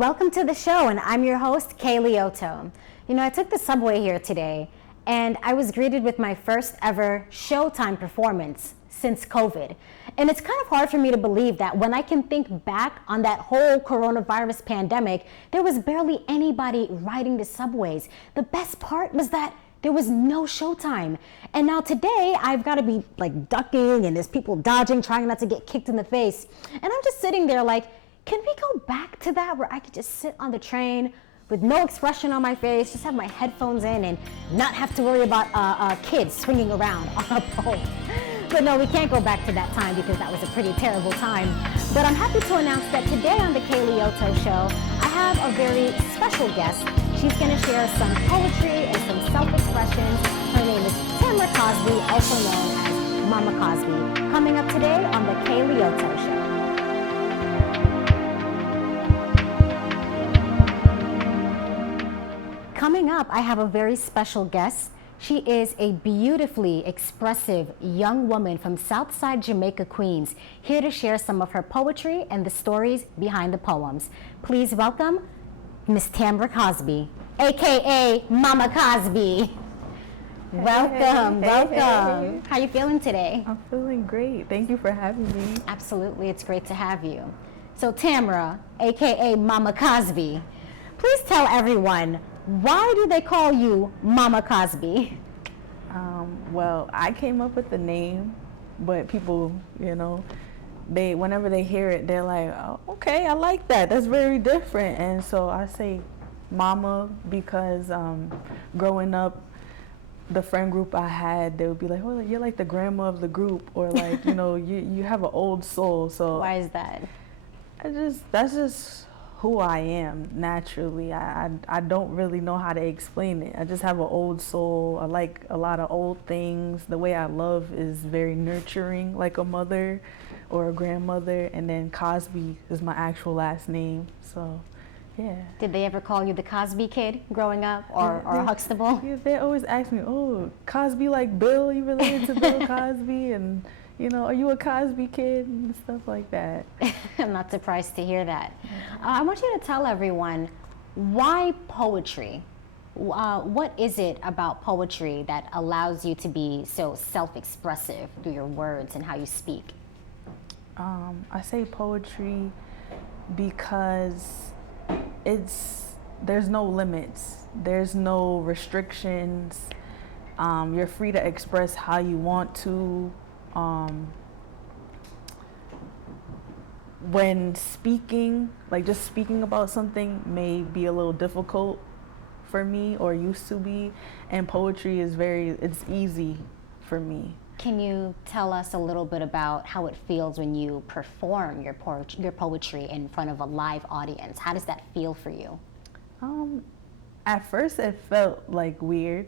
Welcome to the show, and I'm your host, Kaye Liautaud. You know, I took the subway here today, and I was greeted with my first ever Showtime performance since COVID. And it's kind of hard for me to believe that when I can think back on that whole coronavirus pandemic, there was barely anybody riding the subways. The best part was that there was no Showtime. And now today, I've got to be like ducking, and there's people dodging, trying not to get kicked in the face. And I'm just sitting there like, can we go back to that where I could just sit on the train with no expression on my face, just have my headphones in and not have to worry about kids swinging around on a pole? But no, we can't go back to that time because that was a pretty terrible time. But I'm happy to announce that today on the Kaye Liautaud Show, I have a very special guest. She's going to share some poetry and some self-expressions. Her name is Tamra Cosby, also known as Mama Cosby. Coming up today on the Kaye Liautaud Show. Coming up, I have a very special guest. She is a beautifully expressive young woman from Southside Jamaica, Queens, here to share some of her poetry and the stories behind the poems. Please welcome Miss Tamra Cosby, aka Mama Cosby. Welcome, welcome. Hey. How you feeling today? I'm feeling great. Thank you for having me. Absolutely, it's great to have you. So Tamra, aka Mama Cosby, please tell everyone, why do they call you Mama Cosby? Well, I came up with the name, but people, whenever they hear it, they're like, oh, okay, I like that. That's very different. And so I say Mama because growing up, the friend group I had, they would be like, oh, you're like the grandma of the group, or like, you have an old soul. So why is that? That's just who I am naturally. I don't really know how to explain it. I just have an old soul. I like a lot of old things. The way I love is very nurturing, like a mother or a grandmother. And then Cosby is my actual last name. So, yeah. Did they ever call you the Cosby kid growing up, or Huxtable? Yeah, they always ask me, oh, Cosby like Bill? You related to Bill Cosby? And are you a Cosby kid and stuff like that? I'm not surprised to hear that. I want you to tell everyone, why poetry? What is it about poetry that allows you to be so self-expressive through your words and how you speak? I say poetry because there's no limits. There's no restrictions. You're free to express how you want to. When speaking, like just speaking about something may be a little difficult for me, or used to be, and poetry is it's easy for me. Can you tell us a little bit about how it feels when you perform your poetry in front of a live audience? How does that feel for you? At first it felt like weird,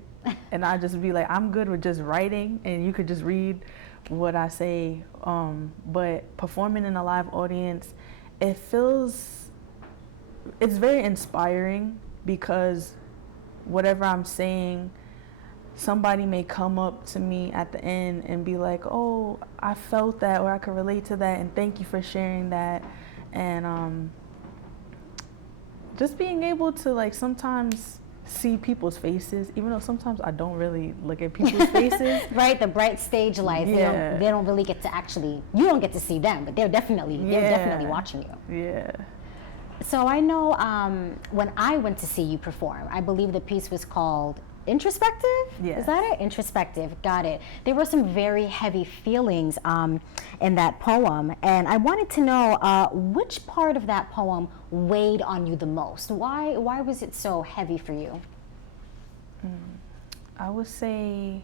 and I'd just be like, I'm good with just writing and you could just read what I say, but performing in a live audience, it's very inspiring, because whatever I'm saying, somebody may come up to me at the end and be like, oh, I felt that, or I could relate to that, and thank you for sharing that. And just being able to like sometimes see people's faces, even though sometimes I don't really look at people's faces. Right, the bright stage lights. Yeah. They don't really get to you don't get to see them, but they're definitely watching you. Yeah. So I know when I went to see you perform, I believe the piece was called Introspective? Yes. Is that it? Introspective, got it. There were some very heavy feelings in that poem, and I wanted to know which part of that poem weighed on you the most? Why was it so heavy for you? I would say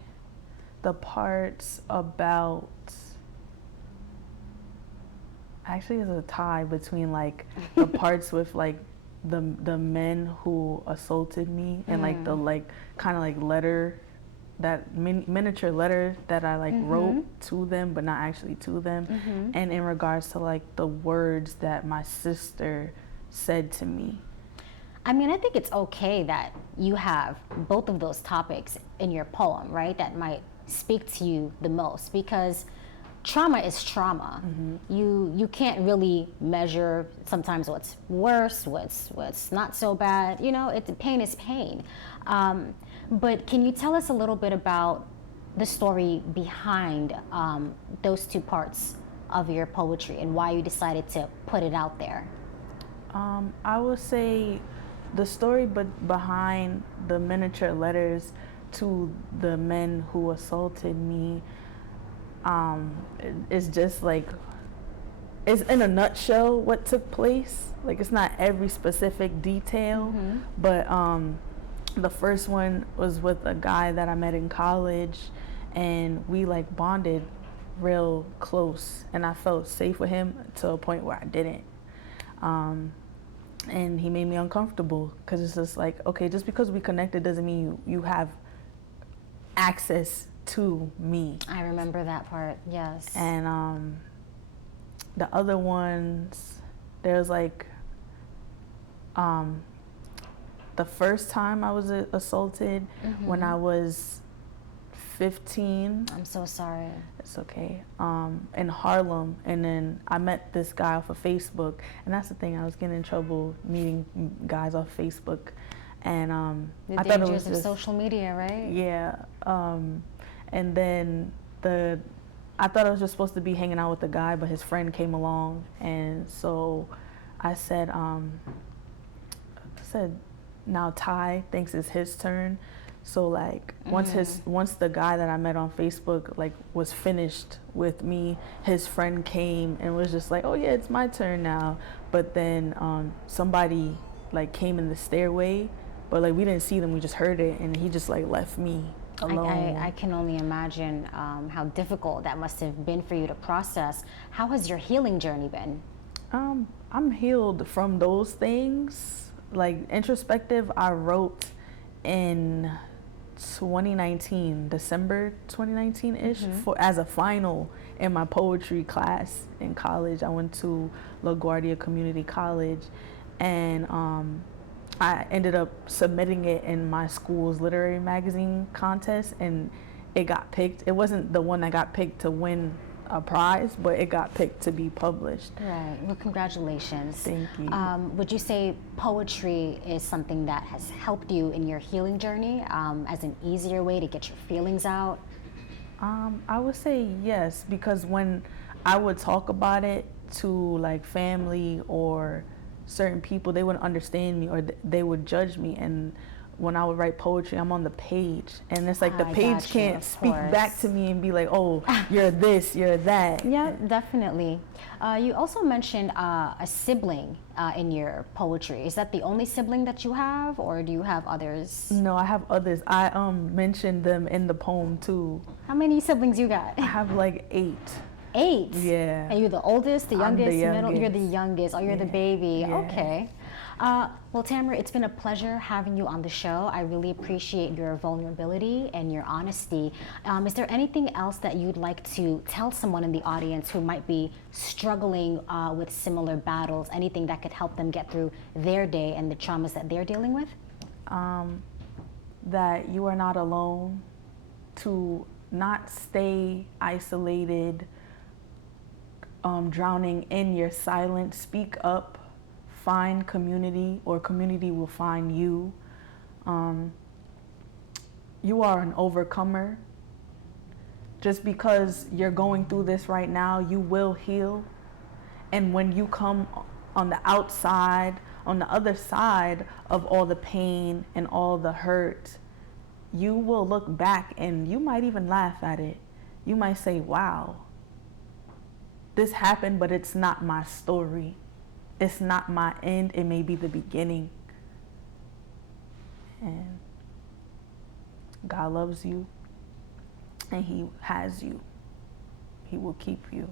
the parts about, actually it's a tie between like the parts with like the men who assaulted me, and like the kind of like letter, that miniature letter that I like wrote to them, but not actually to them, and in regards to like the words that my sister said to me. I mean, I think it's okay that you have both of those topics in your poem, right? That might speak to you the most, because trauma is trauma. You can't really measure sometimes what's worse, what's not so bad. You know, pain is pain. But can you tell us a little bit about the story behind those two parts of your poetry and why you decided to put it out there? I would say the story behind the miniature letters to the men who assaulted me is just like, it's in a nutshell what took place. Like, it's not every specific detail, but the first one was with a guy that I met in college, and we like bonded real close, and I felt safe with him to a point where I didn't. And he made me uncomfortable because it's just like, okay, just because we connected doesn't mean you have access to me. I remember that part, yes. And the other ones, there's like, the first time I was assaulted when I was 15. I'm so sorry. It's okay. In Harlem, and then I met this guy off of Facebook, and that's the thing, I was getting in trouble meeting guys off Facebook, and the I thought it was dangers of just, social media, right? yeah. And then I thought I was just supposed to be hanging out with the guy, but his friend came along, and so I said, now Ty thinks it's his turn. So like once the guy that I met on Facebook like was finished with me, his friend came and was just like, oh yeah, it's my turn now. But then somebody like came in the stairway, but like we didn't see them, we just heard it, and he just like left me alone. I can only imagine how difficult that must have been for you to process. How has your healing journey been? I'm healed from those things. Like Introspective, I wrote in 2019, December 2019-ish, as a final in my poetry class in college. I went to LaGuardia Community College, and I ended up submitting it in my school's literary magazine contest, and it got picked. It wasn't the one that got picked to win a prize, but it got picked to be published. Right. Well, congratulations. Thank you. Would you say poetry is something that has helped you in your healing journey as an easier way to get your feelings out? I would say yes, because when I would talk about it to like family or certain people, they wouldn't understand me, or they would judge me. And when I would write poetry, I'm on the page, and it's like the page can't speak back to me and be like, oh, you're this, you're that. Yeah, definitely. You also mentioned a sibling in your poetry. Is that the only sibling that you have, or do you have others? No, I have others. I mentioned them in the poem too. How many siblings you got? I have like 8. 8? Yeah. And you're the oldest, the youngest, the middle? You're the youngest. Oh, you're the baby. Yeah. Okay. Well, Tamra, it's been a pleasure having you on the show. I really appreciate your vulnerability and your honesty. Is there anything else that you'd like to tell someone in the audience who might be struggling with similar battles? Anything that could help them get through their day and the traumas that they're dealing with? That you are not alone, to not stay isolated, drowning in your silence. Speak up. Find community, or community will find you. You are an overcomer. Just because you're going through this right now, you will heal. And when you come on the outside, on the other side of all the pain and all the hurt, you will look back and you might even laugh at it. You might say, wow, this happened, but it's not my story. It's not my end. It may be the beginning. And God loves you, and He has you. He will keep you.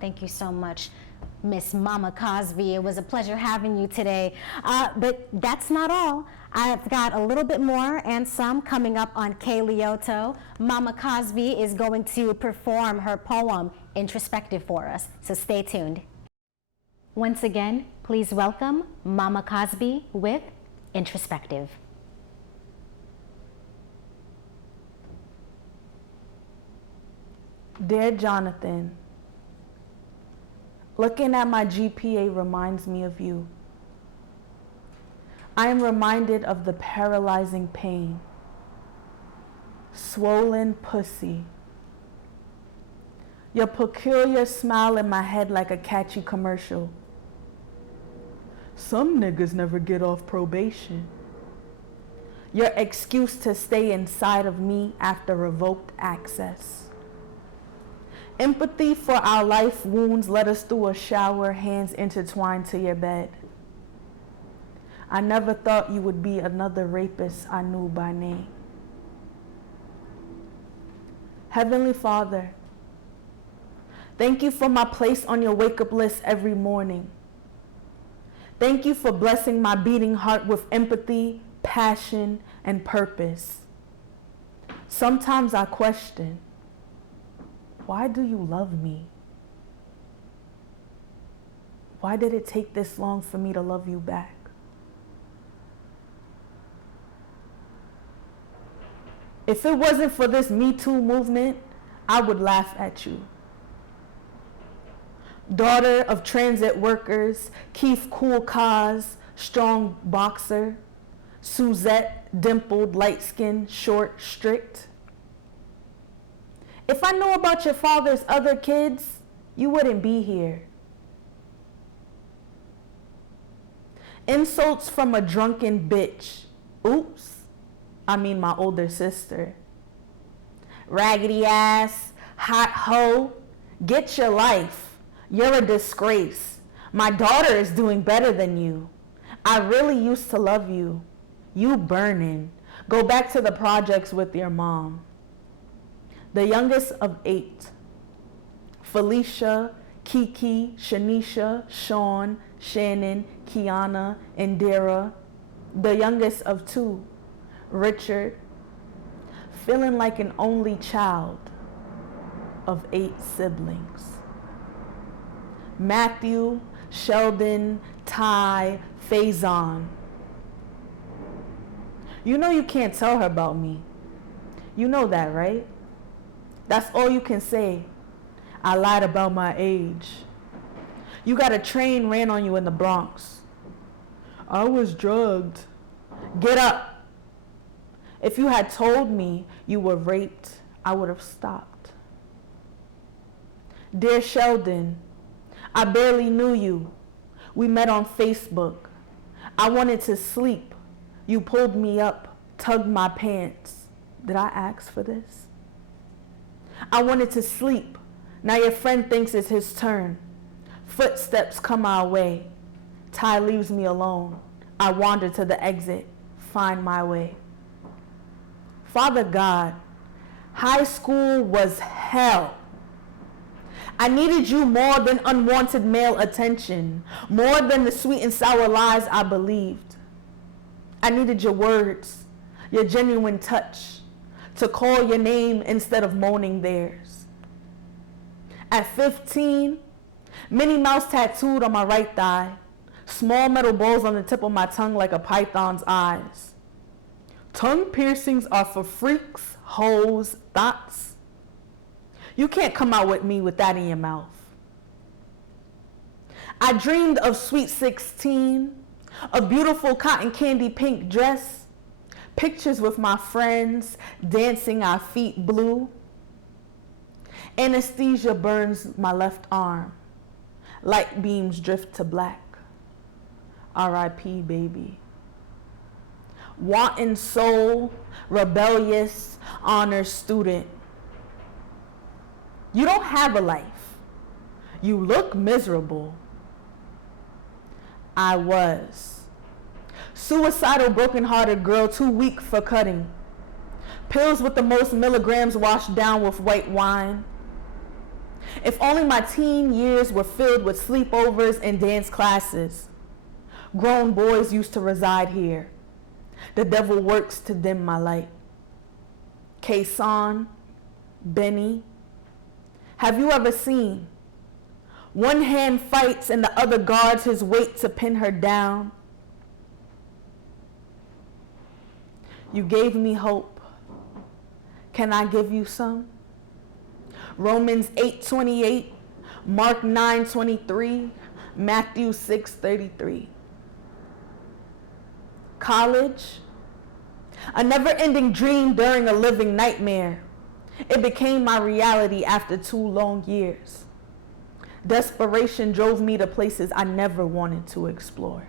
Thank you so much, Miss Mama Cosby. It was a pleasure having you today. But that's not all. I've got a little bit more and some coming up on Kaye Liautaud. Mama Cosby is going to perform her poem, Introspective, for us. So stay tuned. Once again, please welcome Mama Cosby with Introspective. Dear Jonathan, Looking at my GPA reminds me of you. I am reminded of the paralyzing pain. Swollen pussy. Your peculiar smile in my head like a catchy commercial. Some niggas never get off probation. Your excuse to stay inside of me after revoked access. Empathy for our life wounds led us through a shower, hands intertwined to your bed. I never thought you would be another rapist I knew by name. Heavenly Father, thank you for my place on your wake-up list every morning. Thank you for blessing my beating heart with empathy, passion, and purpose. Sometimes I question, why do you love me? Why did it take this long for me to love you back? If it wasn't for this Me Too movement, I would laugh at you. Daughter of transit workers, Keith Cool Kaz, strong boxer, Suzette, dimpled, light-skinned, short, strict. If I knew about your father's other kids, you wouldn't be here. Insults from a drunken bitch. Oops. I mean my older sister. Raggedy ass, hot hoe, get your life. You're a disgrace. My daughter is doing better than you. I really used to love you. You burning. Go back to the projects with your mom. The youngest of 8. Felicia, Kiki, Shanisha, Sean, Shannon, Kiana, Indira. The youngest of 2. Richard, feeling like an only child of 8 siblings. Matthew, Sheldon, Ty, Faison. You know you can't tell her about me. You know that, right? That's all you can say. I lied about my age. You got a train ran on you in the Bronx. I was drugged. Get up. If you had told me you were raped, I would have stopped. Dear Sheldon, I barely knew you. We met on Facebook. I wanted to sleep. You pulled me up, tugged my pants. Did I ask for this? I wanted to sleep. Now your friend thinks it's his turn. Footsteps come our way. Ty leaves me alone. I wander to the exit, find my way. Father God, high school was hell. I needed you more than unwanted male attention, more than the sweet and sour lies I believed. I needed your words, your genuine touch, to call your name instead of moaning theirs. At 15, Minnie Mouse tattooed on my right thigh, small metal balls on the tip of my tongue like a python's eyes. Tongue piercings are for freaks, hoes, thoughts. You can't come out with me with that in your mouth. I dreamed of Sweet 16, a beautiful cotton candy pink dress, pictures with my friends, dancing our feet blue. Anesthesia burns my left arm. Light beams drift to black. R.I.P. baby. Wanton soul, rebellious, honor student. You don't have a life. You look miserable. I was. Suicidal, broken-hearted girl, too weak for cutting. Pills with the most milligrams washed down with white wine. If only my teen years were filled with sleepovers and dance classes. Grown boys used to reside here. The devil works to dim my light. Kason, Benny. Have you ever seen? One hand fights and the other guards his weight to pin her down. You gave me hope. Can I give you some? Romans 8:28. Mark 9:23, Matthew 6:33. College, a never-ending dream during a living nightmare. It became my reality after 2 long years. Desperation drove me to places I never wanted to explore.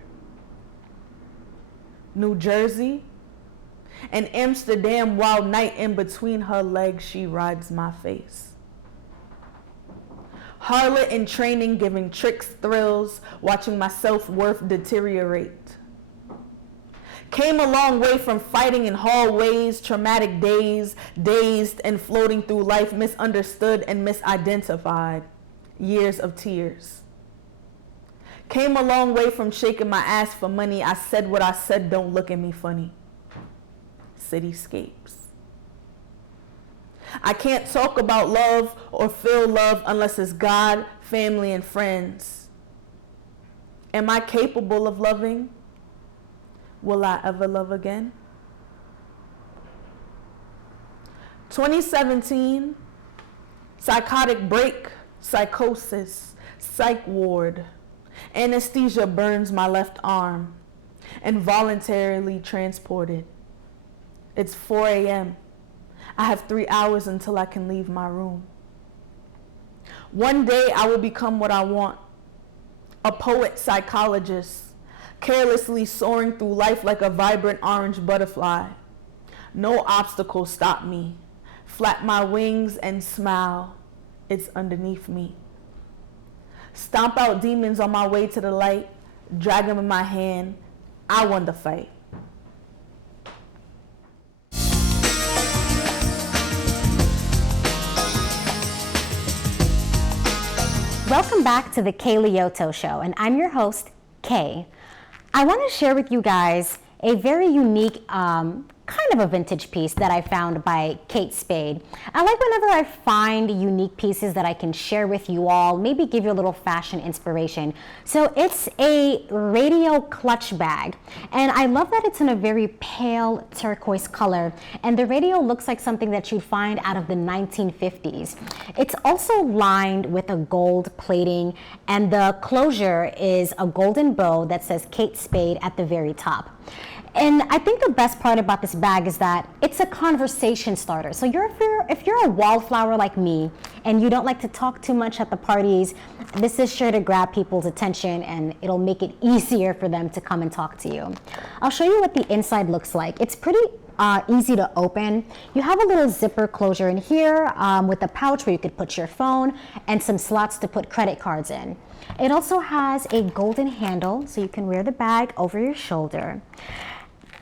New Jersey, an Amsterdam wild night, in between her legs she rides my face. Harlot in training, giving tricks thrills, watching my self-worth deteriorate. Came a long way from fighting in hallways, traumatic days, dazed and floating through life, misunderstood and misidentified. Years of tears. Came a long way from shaking my ass for money. I said what I said, don't look at me funny. Cityscapes. I can't talk about love or feel love unless it's God, family, and friends. Am I capable of loving? Will I ever love again? 2017, psychotic break, psychosis, psych ward. Anesthesia burns my left arm. Involuntarily transported. It's 4 a.m. I have 3 hours until I can leave my room. One day I will become what I want. A poet psychologist, carelessly soaring through life like a vibrant orange butterfly. No obstacles stop me. Flap my wings and smile. It's underneath me. Stomp out demons on my way to the light. Drag them in my hand. I won the fight. Welcome back to the Kaye Liautaud Show, and I'm your host, Kaye. I want to share with you guys a very unique, kind of a vintage piece that I found by Kate Spade. I like whenever I find unique pieces that I can share with you all, maybe give you a little fashion inspiration. So it's a radio clutch bag, and I love that it's in a very pale turquoise color, and the radio looks like something that you'd find out of the 1950s. It's also lined with a gold plating, and the closure is a golden bow that says Kate Spade at the very top. And I think the best part about this bag is that it's a conversation starter. So if you're a wallflower like me and you don't like to talk too much at the parties, this is sure to grab people's attention and it'll make it easier for them to come and talk to you. I'll show you what the inside looks like. It's pretty easy to open. You have a little zipper closure in here with a pouch where you could put your phone and some slots to put credit cards in. It also has a golden handle so you can wear the bag over your shoulder.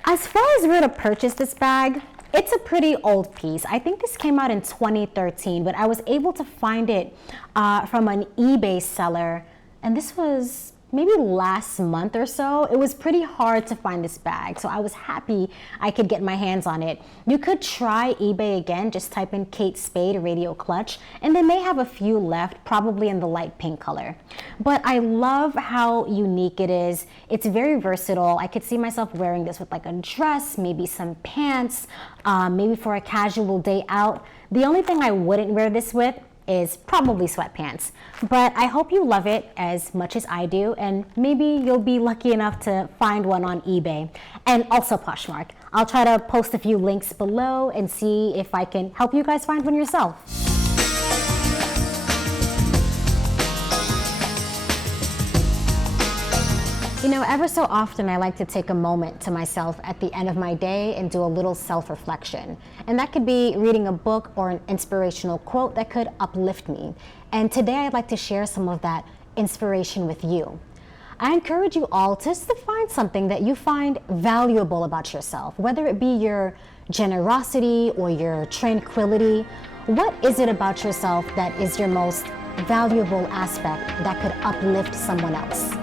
As far as where to purchase this bag, it's a pretty old piece. I think this came out in 2013, but I was able to find it from an eBay seller, and this was maybe last month or so. It was pretty hard to find this bag, so I was happy I could get my hands on it. You could try eBay again, just type in Kate Spade radio clutch, and they may have a few left, probably in the light pink color. But I love how unique it is. It's very versatile. I could see myself wearing this with like a dress, maybe some pants, maybe for a casual day out. The only thing I wouldn't wear this with is probably sweatpants. But I hope you love it as much as I do, and maybe you'll be lucky enough to find one on eBay. And also Poshmark. I'll try to post a few links below and see if I can help you guys find one yourself. You know, ever so often I like to take a moment to myself at the end of my day and do a little self-reflection. And that could be reading a book or an inspirational quote that could uplift me. And today I'd like to share some of that inspiration with you. I encourage you all just to find something that you find valuable about yourself, whether it be your generosity or your tranquility. What is it about yourself that is your most valuable aspect that could uplift someone else?